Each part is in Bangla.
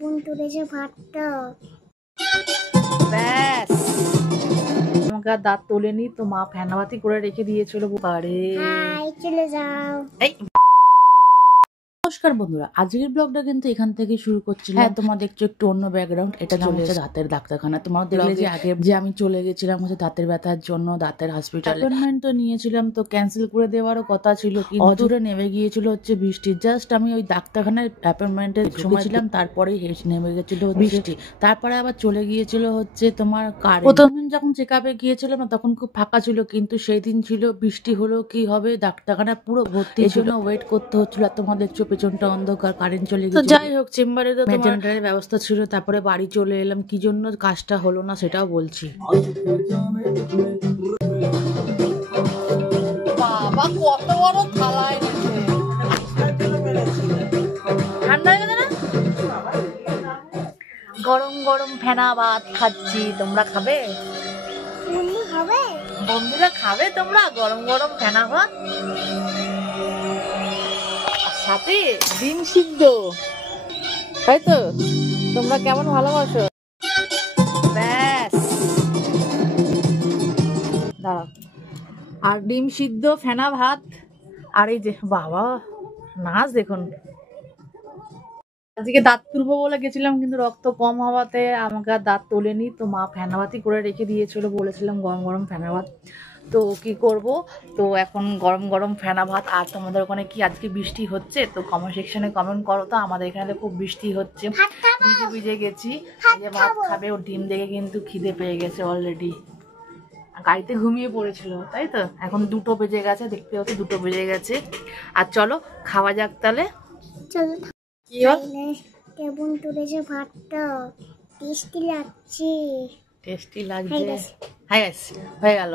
কেমন তুলেছে ভাতটা। ব্যাস আমাকে আর দাঁত তোলেনি তো মা ফেনাবাতি করে রেখে দিয়েছিল। বারে হাই চলে যাও। এই নমস্কার বন্ধুরা, আজকের ব্লগটা কিন্তু এখান থেকে শুরু করছি। হ্যাঁ, তোমরা দেখছো একটু অন্য ব্যাকগ্রাউন্ড। এটা চলে এসেছে দাঁতের ডাক্তারখানা। তোমরা দেখলে যে আগে যে আমি চলে গেছিলাম হচ্ছে দাঁতের ব্যথার জন্য দাঁতের হসপিটালে। অ্যাপয়েন্টমেন্ট তো নিয়েছিলাম, তো ক্যান্সেল করে দেওয়ারও কথা ছিল, কিন্তু অদূরে নেমে গিয়েছিল হচ্ছে বৃষ্টি। জাস্ট আমি ওই ডাক্তারখানায় অ্যাপয়েন্টমেন্টের সময় ছিলাম, তারপরেই নেমে গেছিল বৃষ্টি। তারপরে আবার চলে গিয়েছিল হচ্ছে তোমার কারেন্ট। প্রথম দিন যখন চেক আপে গিয়েছিলাম না, তখন খুব ফাঁকা ছিল, কিন্তু সেই দিন ছিল বৃষ্টি। হলো কি হবে, ডাক্তারখানা পুরো ভর্তি, এই জন্য ওয়েট করতে হচ্ছিল। তোমার দেখছো পেছনটা অন্ধকার, কারেন্ট চলে গেছে। তো যাই হোক, চেম্বারে তো জেনারেটরের ব্যবস্থা ছিল। তারপরে বাড়ি চলে এলাম। কি জন্য কাজটা হলো না সেটাও বলছি। বাবা কত বড় থালা এনেছে, ঠান্ডা হয়ে গেছে না? গরম গরম ফেনা ভাত খাচ্ছি। তোমরা খাবে? বন্ধুরা খাবে তোমরা গরম গরম ফেনা ভাত? সাথে ডিম সিদ্ধ, তাই তো? তোমরা কেমন ভালোবাসো? ব্যাস দাঁড়াও, আর ডিম সিদ্ধ, ফেনা ভাত, আর এই যে বাবা নাচ দেখুন। আজকে দাঁত তুলবো বলে গেছিলাম, কিন্তু রক্ত কম হওয়াতে আমাকে আর দাঁত তোলেনি। তো মা ফেনাবাতি করে রেখে দিয়েছিল, বলেছিলাম গরম গরম ফেনা ভাত। তো কি করব, তো এখন গরম গরম ফেনা ভাত। আর তোমাদের ওখানে কি আজকে বৃষ্টি হচ্ছে? তো কমেন্ট সেকশনে কমেন্ট করো। তো আমাদের এখানে খুব বৃষ্টি হচ্ছে, ভিজে ভিজে গেছি। এই যে ভাত খাবে, ও ডিম দেখে কিন্তু খিদে পেয়ে গেছে অলরেডি। গাড়িতে ঘুমিয়ে পড়েছিল, তাই তো? এখন 2টো বেজে গেছে, দেখতে হচ্ছে 2টো বেজে গেছে। আর চলো খাওয়া যাক তাহলে। চলো কি কেমন তুলেছে ভাতটা, টেস্টি লাগছে। টেস্টি লাগছে। হাই গাইস, হয়ে গেল।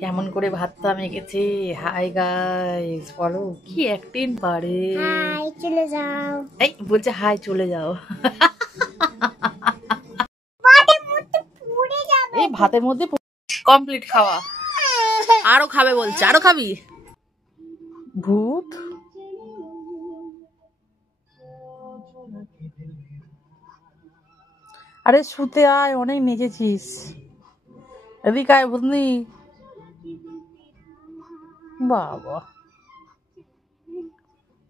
কেমন করে ভাতটা মেখেছি। হাই গাইস, বলো কি অ্যাক্টিং পারে। হাই চলে যাও। এই বলছে হাই চলে যাও। ভাতের মধ্যে পুড়ে যাবে। এই ভাতের মধ্যে কমপ্লিট খাওয়া। আরো খাবে বলছে, আরো খাবি? ভূত। আরে শুতে আয়, অনেক নেচেছিস। এদিকে আয় বুঝলি। বাবা,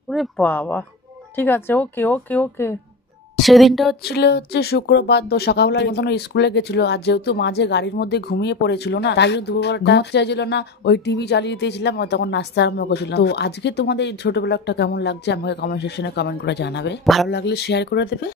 ওরে বাবা, ঠিক আছে, ওকে ওকে ওকে। সেদিনটা হচ্ছে শুক্রবার। তো সকালবেলা মতন স্কুলে গেছিল। আর যেহেতু মাঝে গাড়ির মধ্যে ঘুমিয়ে পড়েছিল না, তাই জন্য দুপুরবেলাটা চাইছিল না, ওই টিভি চালিয়ে দিয়েছিলাম। তখন নাস্তা আরম্ভ করেছিলাম। তো আজকে তোমাদের এই ছোট ব্লগটা কেমন লাগছে আমাকে কমেন্ট সেকশনে কমেন্ট করে জানাবে। ভালো লাগলে শেয়ার করে দেবে।